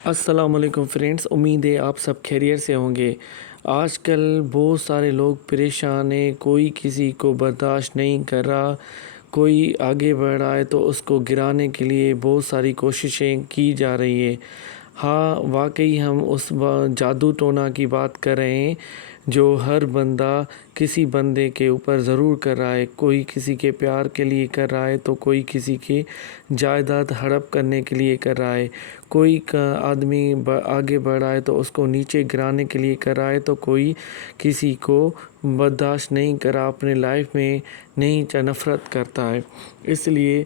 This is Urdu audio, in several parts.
السلام علیکم فرینڈز، امید ہے آپ سب خیریت سے ہوں گے۔ آج کل بہت سارے لوگ پریشان ہیں، کوئی کسی کو برداشت نہیں کر رہا، کوئی آگے بڑھ رہا ہے تو اس کو گرانے کے لیے بہت ساری کوششیں کی جا رہی ہے۔ ہاں، واقعی ہم اس جادو ٹونا کی بات کر رہے ہیں جو ہر بندہ کسی بندے کے اوپر ضرور کر رہا ہے۔ کوئی کسی کے پیار کے لیے کر رہا ہے تو کوئی کسی کی جائیداد ہڑپ کرنے کے لیے کر رہا ہے۔ کوئی آدمی آگے بڑھ رہا ہے تو اس کو نیچے گرانے کے لیے کر رہا ہے، تو کوئی کسی کو برداشت نہیں کر رہا، اپنے لائف میں نہیں نفرت کرتا ہے۔ اس لیے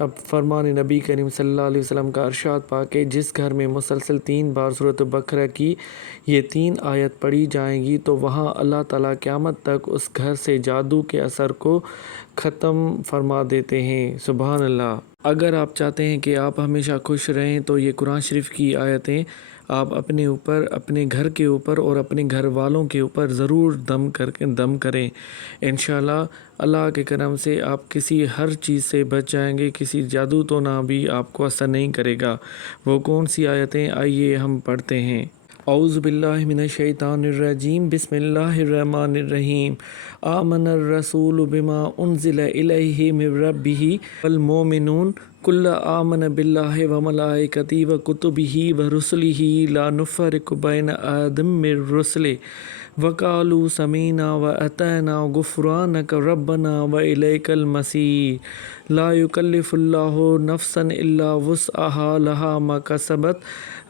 اب فرمان نبی کریم صلی اللہ علیہ وسلم کا ارشاد پاک ہے، جس گھر میں مسلسل 3 بار سورۃ بقرہ کی یہ 3 آیت پڑھی جائیں گی تو وہاں اللہ تعالیٰ قیامت تک اس گھر سے جادو کے اثر کو ختم فرما دیتے ہیں۔ سبحان اللہ۔ اگر آپ چاہتے ہیں کہ آپ ہمیشہ خوش رہیں تو یہ قرآن شریف کی آیتیں آپ اپنے اوپر، اپنے گھر کے اوپر اور اپنے گھر والوں کے اوپر ضرور دم کریں۔ انشاءاللہ اللہ کے کرم سے آپ کسی ہر چیز سے بچ جائیں گے، کسی جادو تو نہ بھی آپ کو اثر نہیں کرے گا۔ وہ کون سی آیتیں؟ آئیے ہم پڑھتے ہیں۔ اعوذ باللہ من الشیطان الرجیم، بسم اللہ الرحمن الرحیم۔ آمن الرسول بما انزل الیہ من ربہ والمؤمنون کل آمن باللہ وملائکتہ وکتبہ ورسلہ لا نفرق بین احد من رسلہ وقالوا سمعنا واطعنا غفرانک ربنا والیک المصیر۔ لا یکلف اللہ نفسا الا وسعہا لہا ما کسبت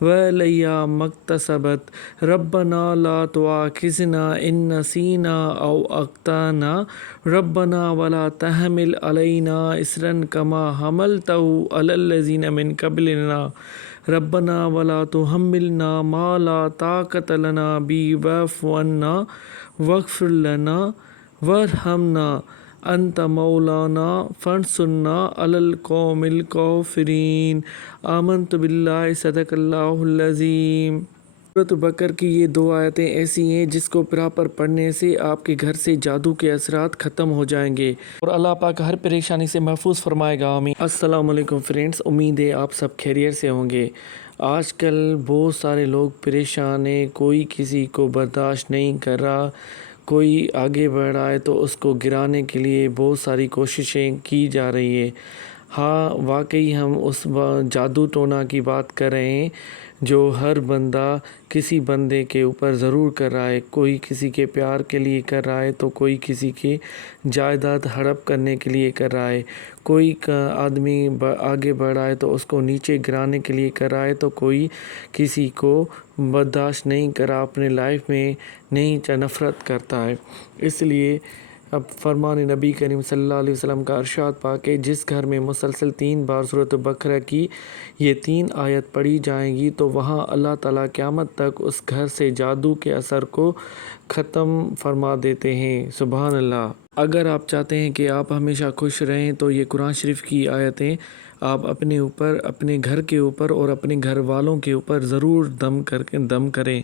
وعلیہا ما اکتسبت ربنا لا تؤاخذنا ان نسینا او اخطأنا ربنا ولا تحمل علینا اصرا کما حملتہ علی الذین من قبلنا ربنا ولا تحملنا ما لا طاقت لنا به واعف عنا واغفر لنا وارحمنا انت مولانا فانصرنا علی القوم الکافرین۔ آمنت باللہ، صدق اللہ العظیم۔ سورۃ بقرہ کی یہ 2 آیتیں ایسی ہیں جس کو پراپر پڑھنے سے آپ کے گھر سے جادو کے اثرات ختم ہو جائیں گے اور اللہ پاک ہر پریشانی سے محفوظ فرمائے گا، آمین۔ السلام علیکم فرینڈز، امید ہے آپ سب خیریت سے ہوں گے۔ آج کل بہت سارے لوگ پریشان ہیں، کوئی کسی کو برداشت نہیں کر رہا، کوئی آگے بڑھ رہا ہے تو اس کو گرانے کے لیے بہت ساری کوششیں کی جا رہی ہے۔ ہاں، واقعی ہم اس جادو ٹونا کی بات کر رہے ہیں جو ہر بندہ کسی بندے کے اوپر ضرور کر رہا ہے۔ کوئی کسی کے پیار کے لیے کر رہا ہے تو کوئی کسی کی جائیداد ہڑپ کرنے کے لیے کر رہا ہے۔ کوئی آدمی آگے بڑھ رہا ہے تو اس کو نیچے گرانے کے لیے کر رہا ہے، تو کوئی کسی کو برداشت نہیں کر رہا، اپنے لائف میں نہیں نفرت کرتا ہے۔ اس لیے اب فرمان نبی کریم صلی اللہ علیہ وسلم کا ارشاد پاک ہے، جس گھر میں مسلسل 3 بار سورۃ بقرہ کی یہ 3 آیت پڑھی جائیں گی تو وہاں اللہ تعالیٰ قیامت تک اس گھر سے جادو کے اثر کو ختم فرما دیتے ہیں۔ سبحان اللہ۔ اگر آپ چاہتے ہیں کہ آپ ہمیشہ خوش رہیں تو یہ قرآن شریف کی آیتیں آپ اپنے اوپر، اپنے گھر کے اوپر اور اپنے گھر والوں کے اوپر ضرور دم کریں۔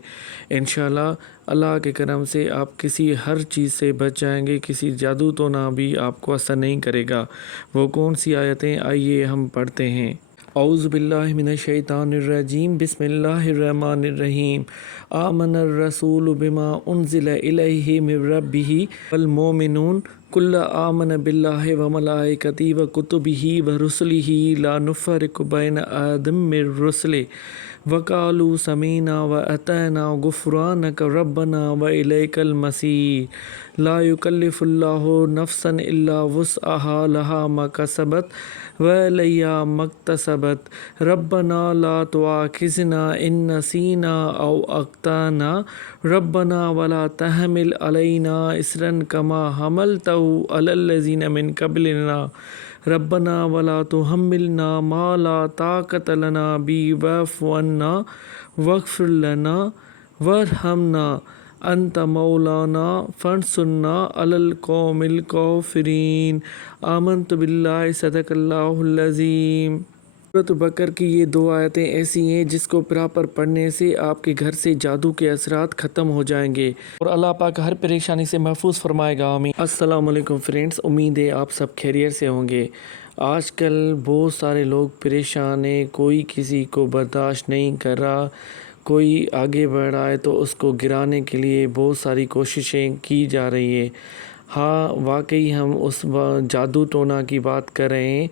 انشاءاللہ اللہ کے کرم سے آپ کسی ہر چیز سے بچ جائیں گے، کسی جادو تو نہ بھی آپ کو اثر نہیں کرے گا۔ وہ کون سی آیتیں؟ آئیے ہم پڑھتے ہیں۔ اعوذ باللہ من الشیطان الرجیم، بسم اللہ الرحمن الرحیم۔ آمن الرسول بما انزل الیہ من ربہ والمؤمنون کل آمن باللہ وملائکتہ وکتبہ ورسلہ لا نفرق بین احد من رسلہ وقالوا سمعنا واطعنا غفرانک ربنا والیک المصیر۔ لا یکلف اللہ نفسا الا وسعہا لہا ما کسبت وعلیہا ما اکتسبت ربنا لا تؤاخذنا ان نسینا او اخطأنا ربنا ولا تحمل علینا اصرا کما حملتہ علی الذین من قبلنا ربنا ولا تحملنا ما لا طاقت لنا به واعف عنا واغفر لنا وارحمنا انت مولانا فانصرنا علی القوم الکافرین۔ آمنت باللہ، صدق اللہ العظیم۔ سورۃ بقرہ کی یہ 2 آیتیں ایسی ہیں جس کو پراپر پڑھنے سے آپ کے گھر سے جادو کے اثرات ختم ہو جائیں گے اور اللہ پاک ہر پریشانی سے محفوظ فرمائے گا، آمین۔ السلام علیکم فرینڈز، امید ہے آپ سب خیریت سے ہوں گے۔ آج کل بہت سارے لوگ پریشان ہیں، کوئی کسی کو برداشت نہیں کر رہا، کوئی آگے بڑھ رہا ہے تو اس کو گرانے کے لیے بہت ساری کوششیں کی جا رہی ہے۔ ہاں واقعی ہم اس جادو ٹونا کی بات کر رہے ہیں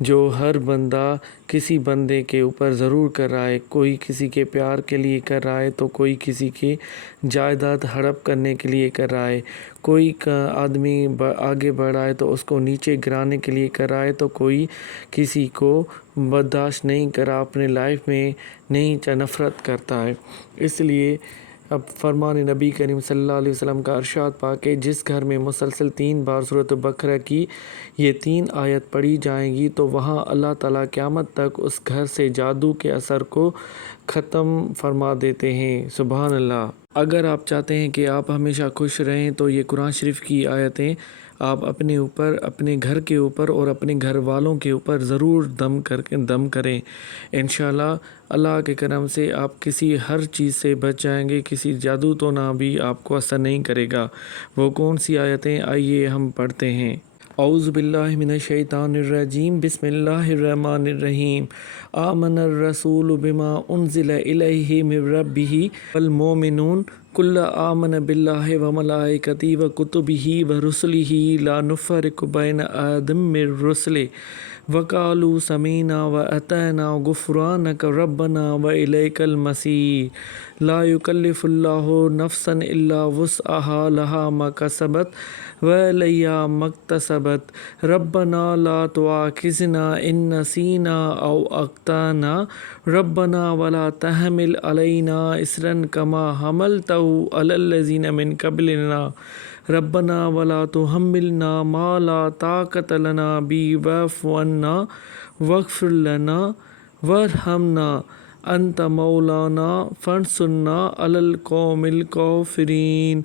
جو ہر بندہ کسی بندے کے اوپر ضرور کر رہا ہے۔ کوئی کسی کے پیار کے لیے کر رہا ہے تو کوئی کسی کی جائیداد ہڑپ کرنے کے لیے کر رہا ہے، کوئی آدمی آگے بڑھ رہا ہے تو اس کو نیچے گرانے کے لیے کر رہا ہے، تو کوئی کسی کو برداشت نہیں کر رہا، اپنے لائف میں نہیں نفرت کرتا ہے۔ اس لیے اب فرمان نبی کریم صلی اللہ علیہ وسلم کا ارشاد پاک ہے، جس گھر میں مسلسل 3 بار سورۃ بقرہ کی یہ 3 آیت پڑھی جائیں گی تو وہاں اللہ تعالیٰ قیامت تک اس گھر سے جادو کے اثر کو ختم فرما دیتے ہیں۔ سبحان اللہ۔ اگر آپ چاہتے ہیں کہ آپ ہمیشہ خوش رہیں تو یہ قرآن شریف کی آیتیں آپ اپنے اوپر، اپنے گھر کے اوپر اور اپنے گھر والوں کے اوپر ضرور دم کریں۔ انشاءاللہ اللہ کے کرم سے آپ کسی ہر چیز سے بچ جائیں گے، کسی جادو ٹونا بھی آپ کو اثر نہیں کرے گا۔ وہ کون سی آیتیں؟ آئیے ہم پڑھتے ہیں۔ اعوذ باللہ من الشیطان الرجیم، بسم اللہ الرحمن الرحیم۔ آمن الرسول بما انزل الیہ من ربہ والمؤمنون کل آمن باللہ وملائکتہ وکتبہ ورسلہ لا نفرق بین احد من رسلہ وقالوا سمعنا واطعنا غفرانک ربنا والیک المصیر۔ لا یکلف اللہ نفسا الا وسعہا لہا ما کسبت وعلیہا ما اکتسبت ربنا لا تؤاخذنا ان نسینا او اخطأنا ربنا ولا تحمل علینا اصرا کما حملتہ علی الذین من قبلنا ربنا ولا تحملنا ما لا طاقت لنا به واعف عنا واغفر لنا وارحمنا انت مولانا فانصرنا علی القوم الکافرین۔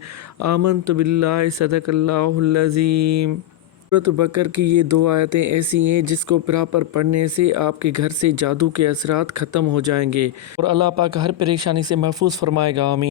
آمنت باللہ، صدق اللہ العظیم۔ سورۃ بقرہ کی یہ 2 آیتیں ایسی ہیں جس کو پراپر پڑھنے سے آپ کے گھر سے جادو کے اثرات ختم ہو جائیں گے اور اللہ پاک ہر پریشانی سے محفوظ فرمائے گا۔ آمین۔